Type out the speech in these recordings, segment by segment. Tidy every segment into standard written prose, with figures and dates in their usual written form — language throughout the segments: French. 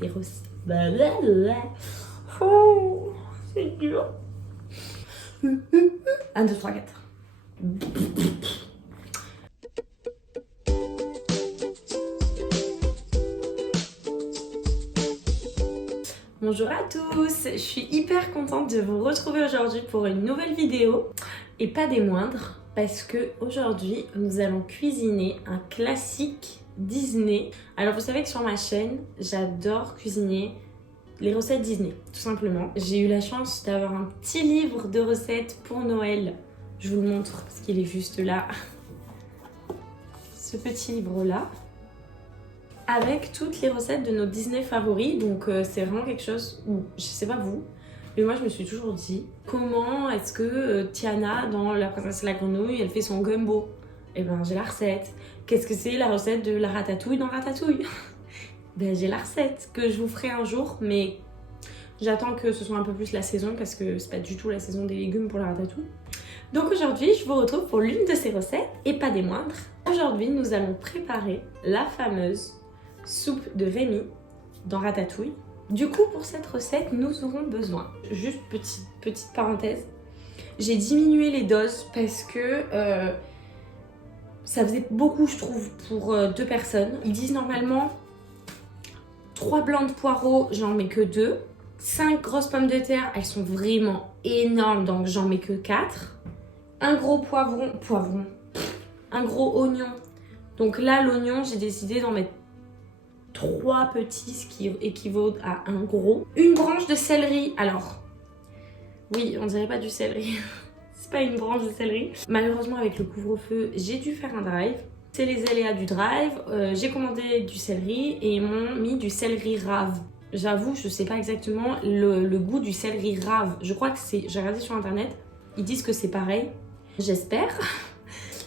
des recettes. Oh, c'est dur. 1, 2, 3, 4. Bonjour à tous, je suis hyper contente de vous retrouver aujourd'hui pour une nouvelle vidéo et pas des moindres parce que aujourd'hui nous allons cuisiner un classique Disney. Alors vous savez que sur ma chaîne j'adore cuisiner les recettes Disney tout simplement. J'ai eu la chance d'avoir un petit livre de recettes pour Noël. Je vous le montre parce qu'il est juste là. Ce petit livre là. Avec toutes les recettes de nos Disney favoris, donc c'est vraiment quelque chose où, je sais pas vous, mais moi je me suis toujours dit, comment est-ce que Tiana dans La Princesse et la Grenouille, elle fait son gumbo? Eh ben j'ai la recette. Qu'est-ce que c'est la recette de la ratatouille dans Ratatouille? Ben j'ai la recette que je vous ferai un jour, mais j'attends que ce soit un peu plus la saison parce que c'est pas du tout la saison des légumes pour la ratatouille. Donc aujourd'hui, je vous retrouve pour l'une de ces recettes, et pas des moindres. Aujourd'hui, nous allons préparer la fameuse soupe de Rémi dans Ratatouille. Du coup, pour cette recette, nous aurons besoin, juste petite parenthèse, j'ai diminué les doses parce que ça faisait beaucoup, je trouve, pour 2 personnes. Ils disent normalement 3 blancs de poireaux, j'en mets que 2. 5 grosses pommes de terre, elles sont vraiment énormes, donc j'en mets que 4. Un gros poivron, un gros oignon. Donc là, l'oignon, j'ai décidé d'en mettre 3 petits, ce qui équivaut à un gros. Une branche de céleri. Alors, oui, on dirait pas du céleri. C'est pas une branche de céleri. Malheureusement, avec le couvre-feu, j'ai dû faire un drive. C'est les aléas du drive. J'ai commandé du céleri et ils m'ont mis du céleri rave. J'avoue, je sais pas exactement le goût du céleri rave. Je crois que c'est... J'ai regardé sur internet. Ils disent que c'est pareil. J'espère.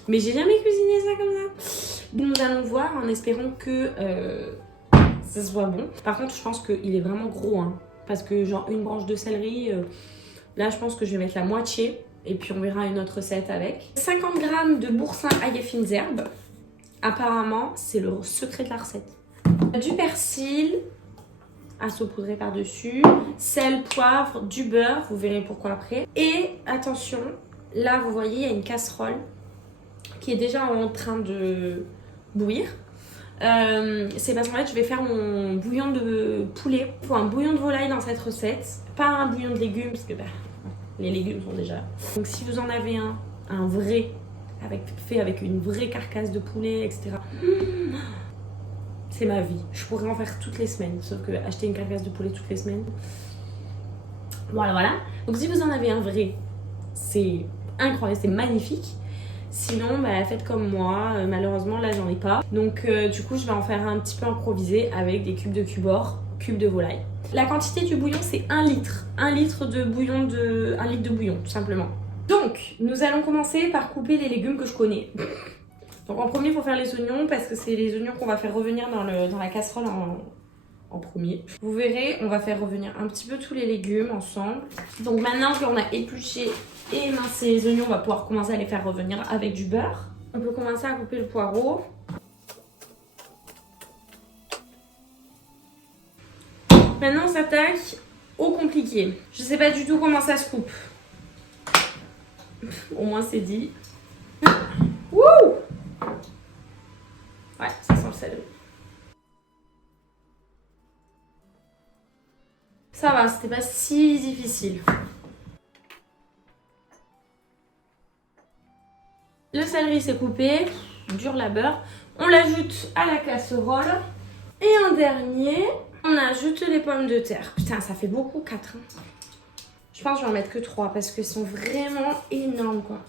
Mais j'ai jamais cuisiné ça comme ça. Nous allons voir en espérant que... ça soit bon. Par contre, je pense qu'il est vraiment gros, hein, parce que genre une branche de céleri, là je pense que je vais mettre la moitié et puis on verra une autre recette avec. 50 g de boursin ail et fines herbes. Apparemment, c'est le secret de la recette. Du persil à saupoudrer par-dessus, sel, poivre, du beurre, vous verrez pourquoi après. Et attention, là vous voyez, il y a une casserole qui est déjà en train de bouillir. C'est parce qu'en fait je vais faire mon bouillon de poulet. Il faut un bouillon de volaille dans cette recette, pas un bouillon de légumes parce que les légumes sont déjà là. Donc si vous en avez un vrai, fait avec une vraie carcasse de poulet, etc. C'est ma vie. Je pourrais en faire toutes les semaines, sauf que acheter une carcasse de poulet toutes les semaines, voilà. Donc si vous en avez un vrai, c'est incroyable, c'est magnifique. Sinon, faites comme moi. Malheureusement, là, j'en ai pas. Donc, du coup, je vais en faire un petit peu improvisé avec des cubes de cubord, cubes de volaille. La quantité du bouillon, c'est 1 litre. 1 litre de bouillon, 1 litre de bouillon, tout simplement. Donc, nous allons commencer par couper les légumes que je connais. Donc, en premier, il faut faire les oignons parce que c'est les oignons qu'on va faire revenir dans la casserole en premier. Vous verrez, on va faire revenir un petit peu tous les légumes ensemble. Donc, maintenant qu'on a épluché et émincé les oignons, on va pouvoir commencer à les faire revenir avec du beurre. On peut commencer à couper le poireau. Maintenant, on s'attaque au compliqué. Je sais pas du tout comment ça se coupe. Au moins, c'est dit. Wouh! Ouais, ça sent le céleri. Ça va, c'était pas si difficile. Le céleri s'est coupé, dur labeur. On l'ajoute à la casserole. Et en dernier, on ajoute les pommes de terre. Putain, ça fait beaucoup, 4. Hein. Je pense que je vais en mettre que 3 parce qu'elles sont vraiment énormes, quoi.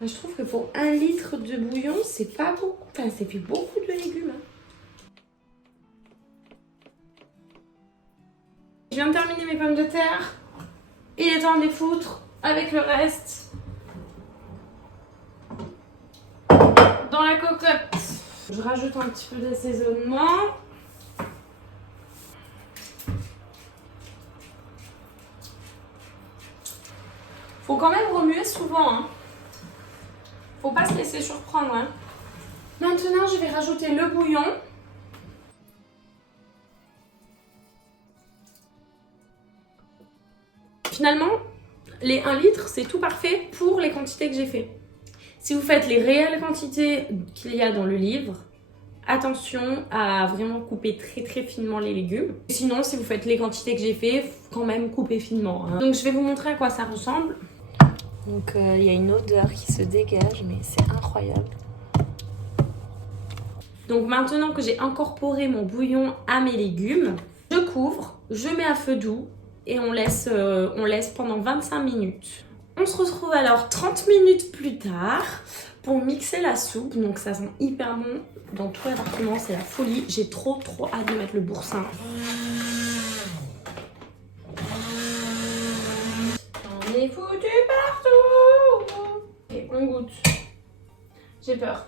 Je trouve que pour 1 litre de bouillon, c'est pas beaucoup. Enfin, ça fait beaucoup de légumes. Hein. Je viens de terminer mes pommes de terre. Il est temps de les foutre avec le reste dans la cocotte. Je rajoute un petit peu d'assaisonnement. Faut quand même remuer souvent, hein. Faut pas se laisser surprendre, hein. Maintenant, je vais rajouter le bouillon. finalement, les 1 litre, c'est tout parfait pour les quantités que j'ai fait. Si vous faites les réelles quantités qu'il y a dans le livre, attention à vraiment couper très finement les légumes. Sinon, si vous faites les quantités que j'ai fait, quand même couper finement. Hein. Donc je vais vous montrer à quoi ça ressemble. Donc il y a une odeur qui se dégage, mais c'est incroyable. Donc maintenant que j'ai incorporé mon bouillon à mes légumes, je couvre, je mets à feu doux et on laisse pendant 25 minutes. On se retrouve alors 30 minutes plus tard pour mixer la soupe. Donc ça sent hyper bon dans tout l'appartement, c'est la folie. J'ai trop hâte de mettre le boursin. On est foutu partout. Et on goûte. J'ai peur.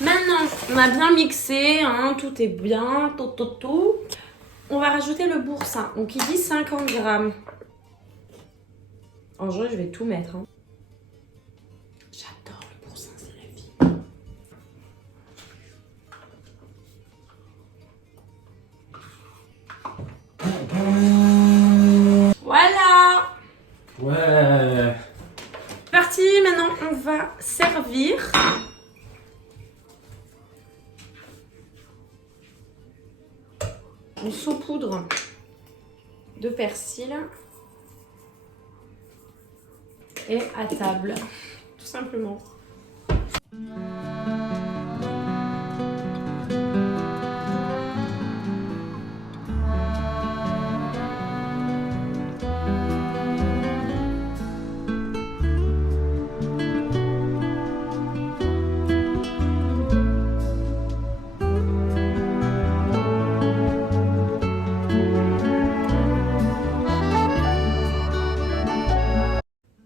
Maintenant, on a bien mixé, hein, tout est bien, tout. On va rajouter le boursin. Donc, il dit 50 grammes. En vrai, je vais tout mettre. Hein. J'adore le boursin, c'est la vie. Voilà. Ouais. Parti, maintenant, on va servir. Une saupoudre de persil et à table, tout simplement.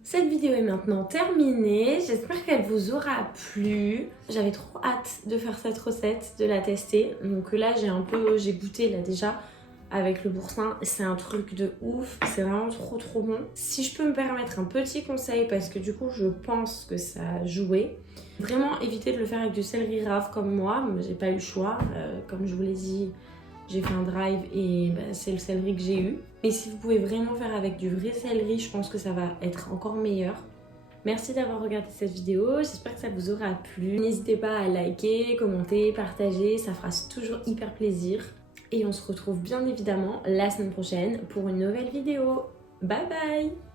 Cette vidéo est maintenant terminée, j'espère qu'elle vous aura plu. J'avais trop hâte de faire cette recette, de la tester. Donc là j'ai goûté là déjà avec le boursin, c'est un truc de ouf, c'est vraiment trop bon. Si je peux me permettre un petit conseil, parce que du coup je pense que ça a joué, vraiment évitez de le faire avec du céleri rave comme moi, j'ai pas eu le choix, comme je vous l'ai dit. J'ai fait un drive et c'est le céleri que j'ai eu. Mais si vous pouvez vraiment faire avec du vrai céleri, je pense que ça va être encore meilleur. Merci d'avoir regardé cette vidéo, j'espère que ça vous aura plu. N'hésitez pas à liker, commenter, partager, ça fera toujours hyper plaisir. Et on se retrouve bien évidemment la semaine prochaine pour une nouvelle vidéo. Bye bye!